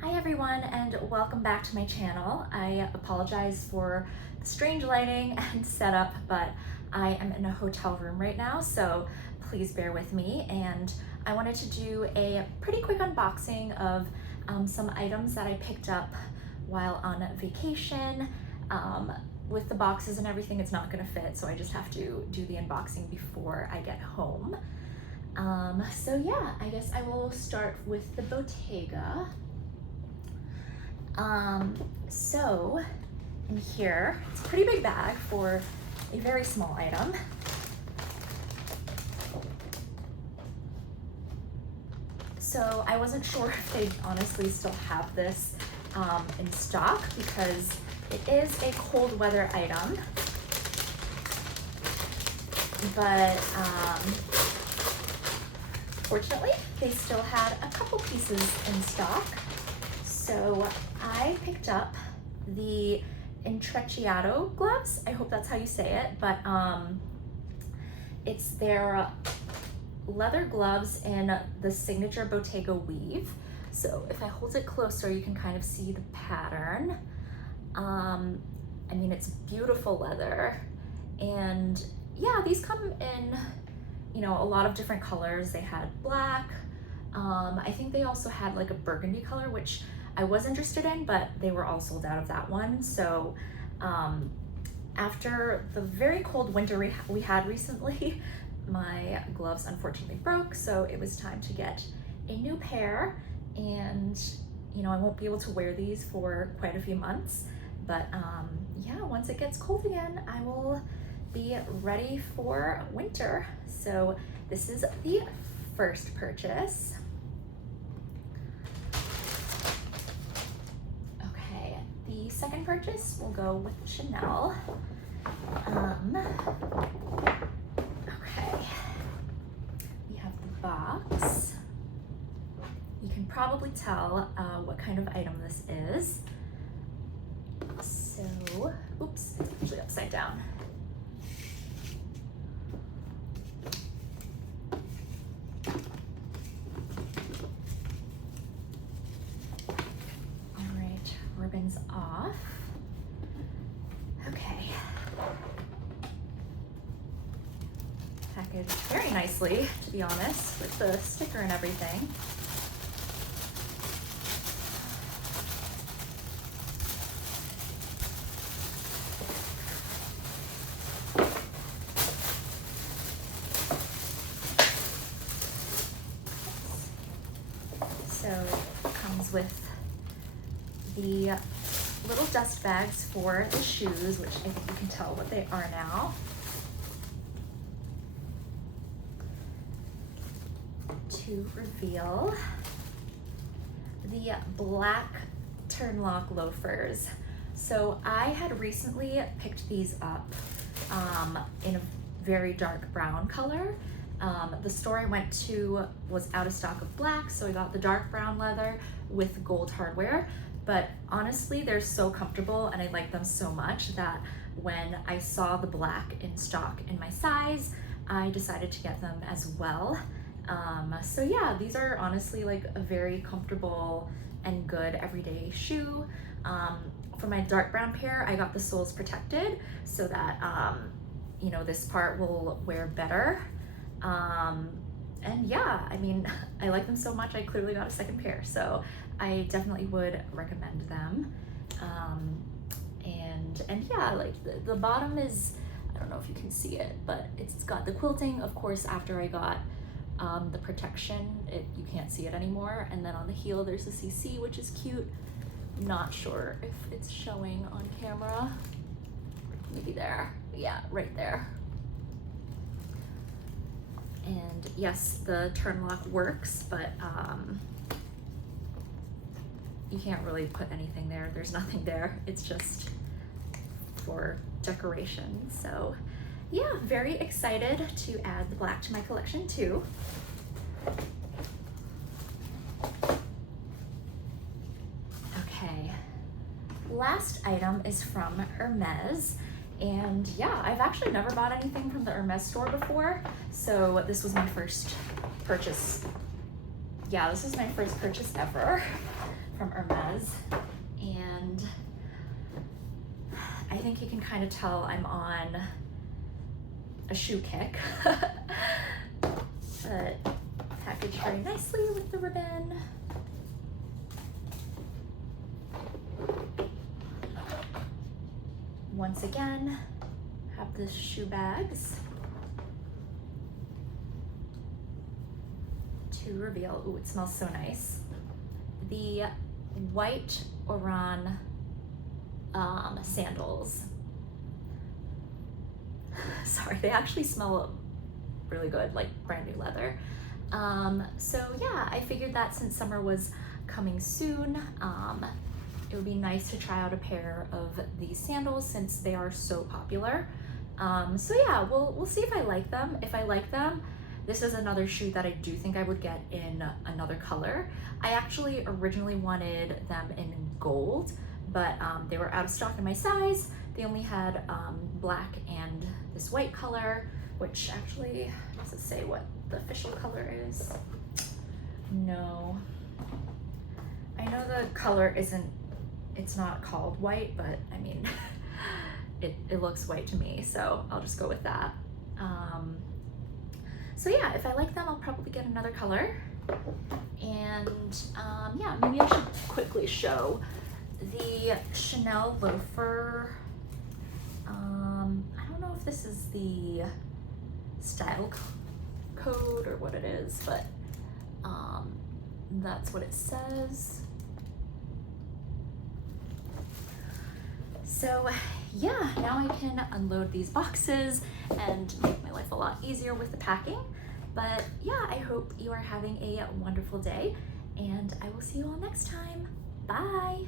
Hi everyone, and welcome back to my channel. I apologize for the strange lighting and setup, but I am in a hotel room right now, so please bear with me. And I wanted to do a pretty quick unboxing of some items that I picked up while on vacation. With the boxes and everything, it's not gonna fit, so I just have to do the unboxing before I get home. So yeah, I guess I will start with the Bottega. So in here, it's a pretty big bag for a very small item. So I wasn't sure if they honestly still have this in stock because it is a cold weather item, but fortunately they still had a couple pieces in stock. So I picked up the Intrecciato gloves. I hope that's how you say it, but it's their leather gloves in the signature Bottega weave. So if I hold it closer, you can kind of see the pattern. I mean, it's beautiful leather, and yeah, these come in, a lot of different colors. They had black. I think they also had like a burgundy color, which I was interested in, but they were all sold out of that one. So after the very cold winter we had recently, my gloves unfortunately broke, so it was time to get a new pair. And I won't be able to wear these for quite a few months, but yeah, once it gets cold again, I will be ready for winter. So this is the first purchase. The second purchase will go with Chanel. Okay, we have the box. You can probably tell what kind of item this is. So, oops, it's actually upside down. Ribbons off. Okay. Packaged very nicely, to be honest, with the sticker and everything. So it comes with the little dust bags for the shoes, which I think you can tell what they are now. To reveal the black turnlock loafers. So I had recently picked these up in a very dark brown color. The store I went to was out of stock of black, so I got the dark brown leather with gold hardware. But honestly, they're so comfortable and I like them so much that when I saw the black in stock in my size, I decided to get them as well. So yeah, these are honestly like a very comfortable and good everyday shoe. For my dark brown pair, I got the soles protected so that, this part will wear better. And yeah, I mean, I like them so much, I clearly got a second pair. So I definitely would recommend them. And yeah, like the bottom is, I don't know if you can see it, but it's got the quilting. Of course, after I got the protection, you can't see it anymore. And then on the heel, there's a CC, which is cute. Not sure if it's showing on camera. Maybe there, yeah, right there. And yes, the turn lock works, but you can't really put anything there. There's nothing there. It's just for decoration. So yeah, very excited to add the black to my collection too. Okay, last item is from Hermes. And yeah, I've actually never bought anything from the Hermes store before, so this was my first purchase. Yeah, this is my first purchase ever from Hermes, and I think you can kind of tell I'm on a shoe kick. But packaged very nicely with the ribbon. Once again, have the shoe bags to reveal. Ooh, it smells so nice. The white Oran sandals. Sorry, they actually smell really good, like brand new leather. So yeah, I figured that since summer was coming soon, it would be nice to try out a pair of these sandals since they are so popular. So yeah, we'll see if I like them. If I like them, this is another shoe that I do think I would get in another color. I actually originally wanted them in gold, but they were out of stock in my size. They only had black and this white color, which actually, does it say what the official color is? No. I know the color it's not called white, but I mean, it looks white to me, so I'll just go with that. So yeah, if I like them, I'll probably get another color. And yeah, maybe I should quickly show the Chanel loafer. I don't know if this is the style code or what it is, but that's what it says. So yeah, now I can unload these boxes and make my life a lot easier with the packing. But yeah, I hope you are having a wonderful day, and I will see you all next time. Bye.